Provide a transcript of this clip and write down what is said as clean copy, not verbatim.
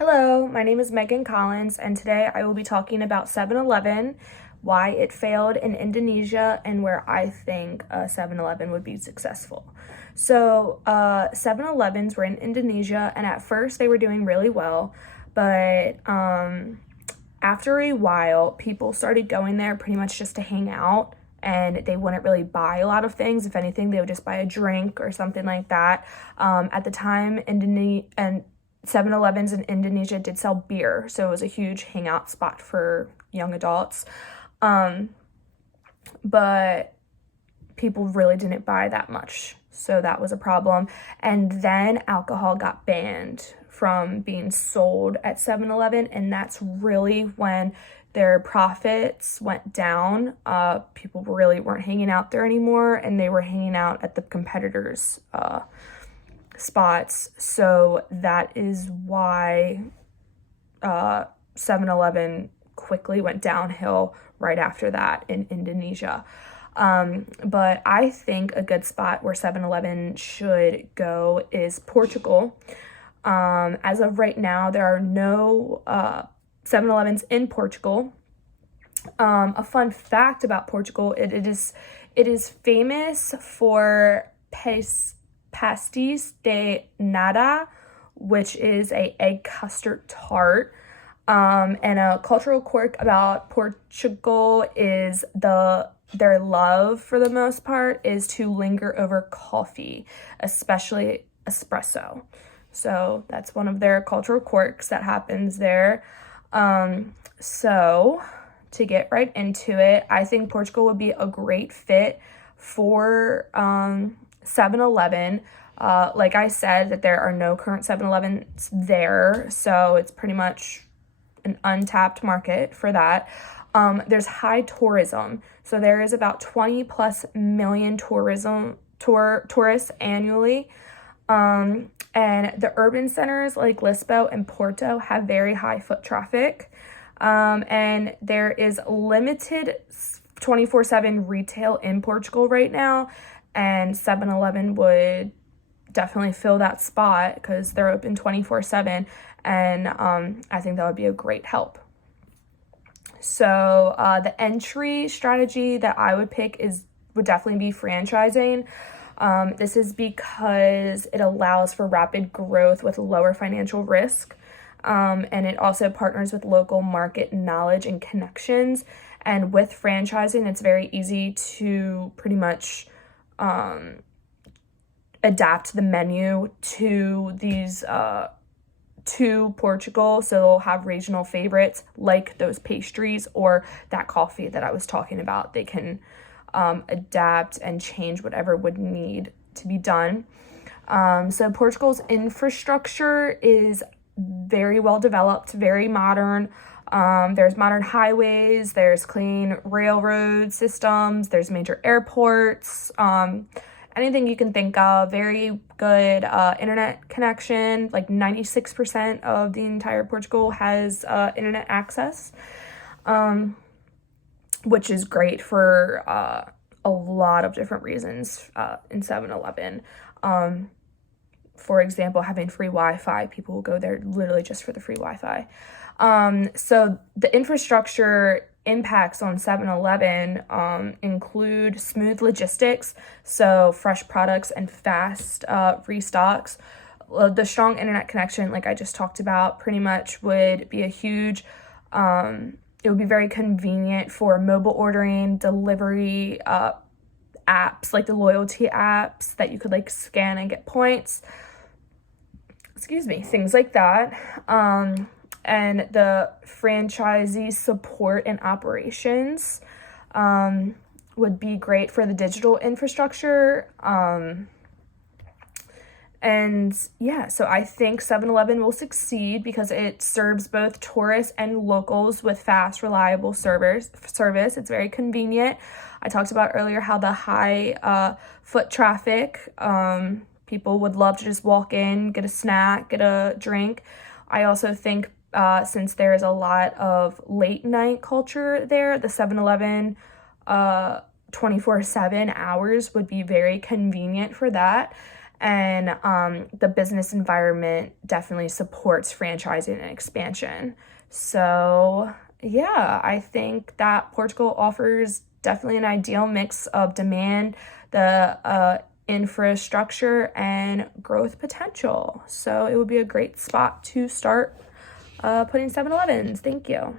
Hello, my name is Megan Collins, and today I will be talking about 7-Eleven, why it failed in Indonesia, and where I think 7-Eleven would be successful. So, 7-Elevens were in Indonesia, and at first they were doing really well, but after a while, people started going there pretty much just to hang out, and they wouldn't really buy a lot of things. If anything, they would just buy a drink or something like that. At the time, 7-Elevens in Indonesia did sell beer, so it was a huge hangout spot for young adults. But people really didn't buy that much, so that was a problem. And then alcohol got banned from being sold at 7-Eleven, and that's really when their profits went down. People really weren't hanging out there anymore, and they were hanging out at the competitors' spots. So that is why 7-Eleven quickly went downhill right after that in Indonesia. But I think a good spot where 7-Eleven should go is Portugal. As of right now, there are no 7-Elevens in Portugal. A fun fact about Portugal, it is famous for pastéis de nata, which is a egg custard tart. And a cultural quirk about Portugal is their love, for the most part, is to linger over coffee, especially espresso. So that's one of their cultural quirks that happens there. So to get right into it, I think Portugal would be a great fit for 7-Eleven. Like I said, that there are no current 7-Elevens there, so it's pretty much an untapped market for that. There's high tourism, so there is about 20 plus million tourists annually. And the urban centers like Lisbon and Porto have very high foot traffic. And there is limited 24/7 retail in Portugal right now, and 7-Eleven would definitely fill that spot because they're open 24/7, and I think that would be a great help. So the entry strategy that I would pick would definitely be franchising. This is because it allows for rapid growth with lower financial risk, and it also partners with local market knowledge and connections. And with franchising, it's very easy to pretty much adapt the menu to these to Portugal, so they'll have regional favorites like those pastries or that coffee that I was talking about. They can adapt and change whatever would need to be done. So Portugal's infrastructure is very well developed, very modern. There's modern highways, there's clean railroad systems, there's major airports, anything you can think of. Very good internet connection. Like 96% of the entire Portugal has internet access, which is great for a lot of different reasons in 7-Eleven. For example, having free Wi-Fi. People will go there literally just for the free Wi-Fi. So the infrastructure impacts on 7-Eleven include smooth logistics, so fresh products and fast restocks. The strong internet connection, like I just talked about, pretty much would be a huge, it would be very convenient for mobile ordering, delivery apps, like the loyalty apps that you could like scan and get points. Things like that. And the franchisee support and operations would be great for the digital infrastructure. And yeah, so I think 7-Eleven will succeed because it serves both tourists and locals with fast, reliable service. It's very convenient. I talked about earlier how the high foot traffic, people would love to just walk in, get a snack, get a drink. I also think since there is a lot of late night culture there, the 7-Eleven 24/7 hours would be very convenient for that. and the business environment definitely supports franchising and expansion. So yeah, I think that Portugal offers definitely an ideal mix of demand, the infrastructure, and growth potential. So it would be a great spot to start putting 7-Elevens. Thank you.